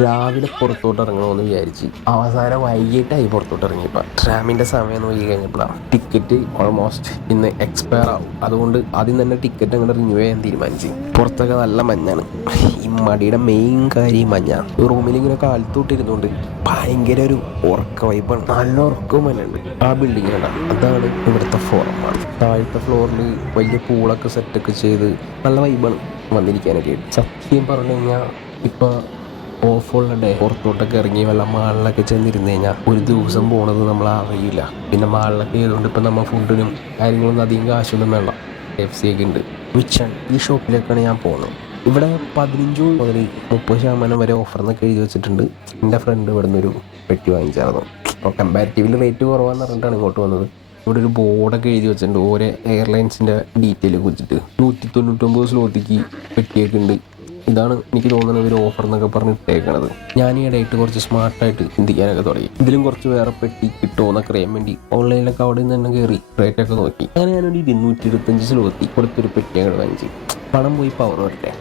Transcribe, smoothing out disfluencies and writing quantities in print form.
രാവിലെ പുറത്തോട്ട് ഇറങ്ങണമെന്ന് വിചാരിച്ച് അവസാനം വൈകിട്ടായി പുറത്തോട്ട് ഇറങ്ങിയപ്പോൾ ട്രാമിൻ്റെ സമയം നോക്കി കഴിഞ്ഞപ്പോഴാണ് ടിക്കറ്റ് ഓൾമോസ്റ്റ് ഇന്ന് എക്സ്പയർ ആവും. അതുകൊണ്ട് ആദ്യം തന്നെ ടിക്കറ്റ് അങ്ങോട്ട് റിന്യൂ ചെയ്യാൻ തീരുമാനിച്ചു. പുറത്തൊക്കെ നല്ല മഞ്ഞാണ്. ഈ മടിയുടെ മെയിൻ കാര്യം ഈ മഞ്ഞ. റൂമിൽ ഇങ്ങനെ കാലത്തോട്ടിരുന്നുകൊണ്ട് ഭയങ്കര ഒരു ഉറക്ക വൈബാണ്. നല്ല ഉറക്കവും മഞ്ഞുണ്ട്. ആ ബിൽഡിങ്ങിലാണ്. അതാണ് ഇവിടുത്തെ ഫോറമാണ്. താഴത്തെ ഫ്ലോറിൽ വലിയ പൂളൊക്കെ സെറ്റൊക്കെ ചെയ്ത് നല്ല വൈബാണ് വന്നിരിക്കാനൊക്കെ. സത്യം പറഞ്ഞു കഴിഞ്ഞാൽ ഇപ്പോൾ ഓഫുള്ള ഡേ പുറത്തോട്ടൊക്കെ ഇറങ്ങി വല്ല മാളിലൊക്കെ ചെന്നിരുന്ന് കഴിഞ്ഞാൽ ഒരു ദിവസം പോണത് നമ്മൾ അറിയില്ല. പിന്നെ മാളിലൊക്കെ ചെയ്തുകൊണ്ട് ഇപ്പം നമ്മൾ ഫുഡിനും കാര്യങ്ങളൊന്നും അധികം കാശൊന്നും വേണ്ട. KFC ഒക്കെ ഉണ്ട്. ഈ ഷോപ്പിലേക്കാണ് ഞാൻ പോകുന്നത്. ഇവിടെ 15 മുതൽ 30% വരെ ഓഫർ എന്നൊക്കെ എഴുതി വെച്ചിട്ടുണ്ട്. എൻ്റെ ഫ്രണ്ട് ഇവിടെ നിന്നൊരു പെട്ടി വാങ്ങിച്ചായിരുന്നു. അപ്പോൾ കമ്പാരിറ്റീവ്ലി റേറ്റ് കുറവാന്ന് പറഞ്ഞിട്ടാണ് ഇങ്ങോട്ട് വന്നത്. ഇവിടെ ഒരു ബോർഡൊക്കെ എഴുതി വെച്ചിട്ടുണ്ട് ഓരോ എയർലൈൻസിൻ്റെ ഡീറ്റെയിൽ വെച്ചിട്ട്. 199 സ്ലോട്ടിക്ക് പെട്ടിയൊക്കെ ഉണ്ട്. ഇതാണ് എനിക്ക് തോന്നുന്നത് ഒരു ഓഫർ എന്നൊക്കെ പറഞ്ഞ് ഇട്ടേക്കണത്. ഞാൻ ഈ ഇടയിട്ട് കുറച്ച് സ്മാർട്ടായിട്ട് ചിന്തിക്കാനൊക്കെ തുടങ്ങി. ഇതിലും കുറച്ച് വേറെ പെട്ടി കിട്ടുമോ എന്നൊക്കെ അറിയാൻ വേണ്ടി ഓൺലൈനിലൊക്കെ അവിടെ നിന്ന് തന്നെ കയറി റേറ്റൊക്കെ നോക്കി. അങ്ങനെ ഞാനൊരു 225 സ്ലോട്ടി കൊടുത്തൊരു പെട്ടി അങ്ങോട്ട് വാങ്ങിച്ചു. പണം പോയി പവർ വരട്ടെ.